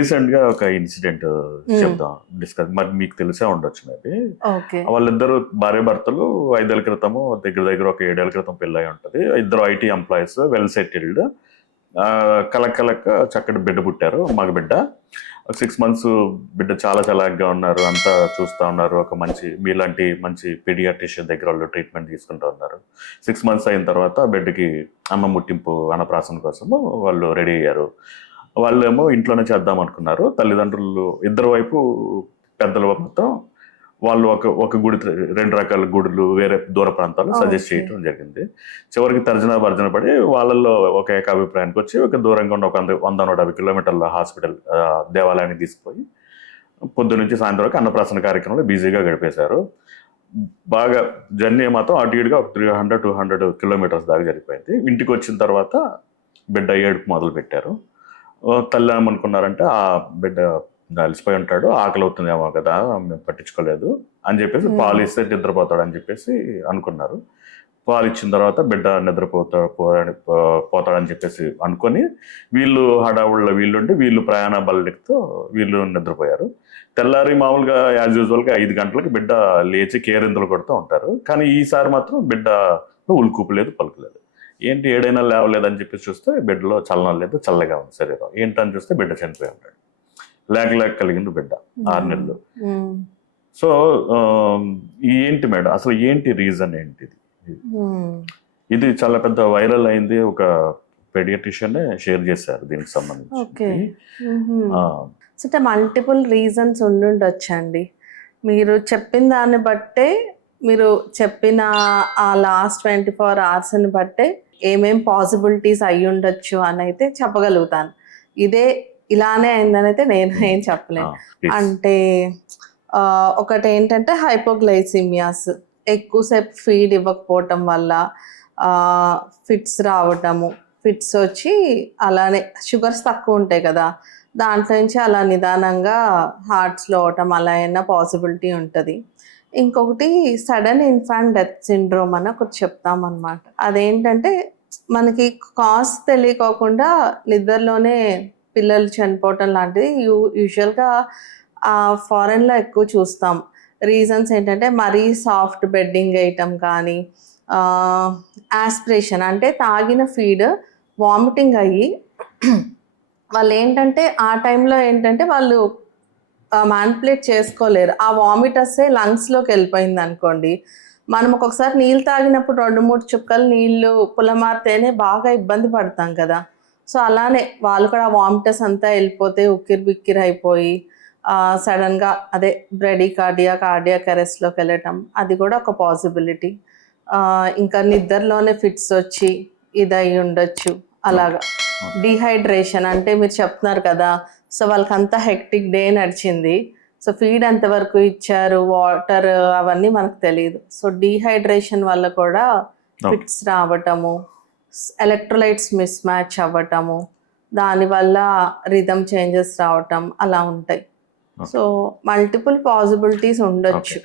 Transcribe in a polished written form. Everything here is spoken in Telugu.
రీసెంట్ గా ఒక ఇన్సిడెంట్ చెప్దాం డిస్కస్. మరి మీకు తెలిసే ఉండొచ్చు మేబీ. ఓకే. వాళ్ళిద్దరు భార్య భర్తలు 5 ఏళ్ల క్రితము దగ్గర ఒక 7 ఏళ్ల క్రితం పెళ్ళై ఉంటది. ఇద్దరు ఐటీ ఎంప్లాయీస్, వెల్ సెటిల్డ్. కలక్ చక్కటి బిడ్డ పుట్టారు, మగ బిడ్డ. 6 months బిడ్డ చాలా చలాగ్గా ఉన్నారు, అంతా చూస్తూ ఉన్నారు. ఒక మీలాంటి మంచి పీడియాట్రిషియన్ దగ్గర వాళ్ళు ట్రీట్మెంట్ తీసుకుంటూ ఉన్నారు. 6 months అయిన తర్వాత బిడ్డకి అన్నం ముట్టింపు అన్నప్రాసన కోసము వాళ్ళు రెడీ అయ్యారు. వాళ్ళేమో ఇంట్లోనే చేద్దాం అనుకున్నారు. తల్లిదండ్రులు ఇద్దరు వైపు పెద్దలు మొత్తం వాళ్ళు ఒక గుడి, 2 రకాల గుడులు వేరే దూర ప్రాంతాలు సజెస్ట్ చేయడం జరిగింది. చివరికి తర్జన పడి వాళ్ళల్లో ఒక ఏకాభిప్రాయానికి వచ్చి ఒక దూరంగా ఉన్న ఒక 100-150 kilometers హాస్పిటల్ దేవాలయానికి తీసుకుపోయి పొద్దు నుంచి సాయంత్రం వరకు అన్నప్రాసన కార్యక్రమంలో బిజీగా గడిపేశారు. బాగా జర్నీ మాత్రం అటు ఇటుగా 300-200 kilometers దాకా జరిగిపోయింది. ఇంటికి వచ్చిన తర్వాత బిడ్డ ఏడుపు మొదలు పెట్టారు. తల్లి ఏమనుకున్నారంటే ఆ బిడ్డ అలసిపోయి ఉంటాడు, ఆకలి అవుతుందేమో కదా, మేము పట్టించుకోలేదు అని చెప్పేసి పాలు ఇస్తే నిద్రపోతాడు అని చెప్పేసి అనుకున్నారు. పాలు ఇచ్చిన తర్వాత బిడ్డ పోతాడని చెప్పేసి అనుకొని వీళ్ళు హడావుళ్ళ వీళ్ళుండి వీళ్ళు ప్రయాణ బల్లెక్తో వీళ్ళు నిద్రపోయారు. తెల్లారి మామూలుగా యాజ్ యూజువల్గా 5 గంటలకు బిడ్డ లేచి కేరింతలు కొడుతూ ఉంటారు. కానీ ఈసారి మాత్రం బిడ్డ ఉలుకూపు లేదు, పలుకులేదు. ఏంటి 7 అయినా లేవలేదని చెప్పేసి చూస్తే బిడ్డలో చలనం లేదు, చల్లగా ఉంది శరీరం. ఏంటని చూస్తే బిడ్డ చనిపోయి ఉంటాడు. లేక కలిగింది బిడ్డ 6 నెలలు. సో ఏంటి మేడం అసలు ఏంటి రీజన్ ఏంటిది? ఇది చాలా పెద్ద వైరల్ అయింది. ఒక పెడియాట్రిషియన్ షేర్ చేశారు దీనికి సంబంధించి. అంటే మల్టిపుల్ రీజన్స్ ఉండుండొచ్చండి. మీరు చెప్పిన దాన్ని బట్టే, మీరు చెప్పిన ఆ లాస్ట్ 24 hours బట్టే ఏమేం పాసిబిలిటీస్ అయ్యి ఉండొచ్చు అని అయితే చెప్పగలుగుతాను. ఇలానే అయిందని అయితే నేను ఏం చెప్పలేను. అంటే ఒకటి ఏంటంటే హైపోగ్లైసిమియాస్, ఎక్కువసేపు ఫీడ్ ఇవ్వకపోవటం వల్ల ఫిట్స్ రావటము. ఫిట్స్ వచ్చి అలానే షుగర్స్ తక్కువ ఉంటాయి కదా, దాంట్లో నుంచి అలా నిదానంగా హార్ట్స్లో అవటం అలా అయినా పాసిబిలిటీ ఉంటుంది. ఇంకొకటి సడన్ ఇన్ఫాంట్ డెత్ సిండ్రోమ్ అని ఒకటి చెప్తామన్నమాట. అదేంటంటే మనకి కాజ్ తెలియకోకుండా నిద్రలోనే పిల్లలు చనిపోవటం లాంటిది యూజువల్గా ఫారెన్లో ఎక్కువ చూస్తాం. రీజన్స్ ఏంటంటే మరీ సాఫ్ట్ బెడ్డింగ్ వేయటం కానీ, ఆస్పిరేషన్ అంటే తాగిన ఫీడ్ వామిటింగ్ అయ్యి వాళ్ళు ఏంటంటే ఆ టైంలో ఏంటంటే వాళ్ళు మ్యానిపులేట్ చేసుకోలేరు. ఆ వామిటర్సే లంగ్స్లోకి వెళ్ళిపోయింది అనుకోండి. మనం ఒక్కొక్కసారి నీళ్ళు తాగినప్పుడు 2-3 చుక్కలు నీళ్ళు పులమారితేనే బాగా ఇబ్బంది పడతాం కదా. సో అలానే వాళ్ళు కూడా వామిటర్స్ అంతా వెళ్ళిపోతే ఉక్కిరి బిక్కిరి అయిపోయి సడన్గా అదే కార్డియాక్ అరెస్ట్లోకి వెళ్ళటం, అది కూడా ఒక పాసిబిలిటీ. ఇంకా నిద్రలోనే ఫిట్స్ వచ్చి ఇది అయి ఉండొచ్చు. అలాగా డీహైడ్రేషన్ అంటే మీరు చెప్తున్నారు కదా, సో వాళ్ళకంతా హెక్టిక్ డే నడిచింది. సో ఫీడ్ ఎంతవరకు ఇచ్చారు, వాటర్ అవన్నీ మనకు తెలియదు. సో డీహైడ్రేషన్ వల్ల కూడా ఫిట్స్ రావటము, ఎలక్ట్రోలైట్స్ మిస్ మ్యాచ్ అవ్వటము, దానివల్ల రిథమ్ చేంజెస్ రావటం అలా ఉంటాయి. సో మల్టిపుల్ పాసిబిలిటీస్ ఉండొచ్చు.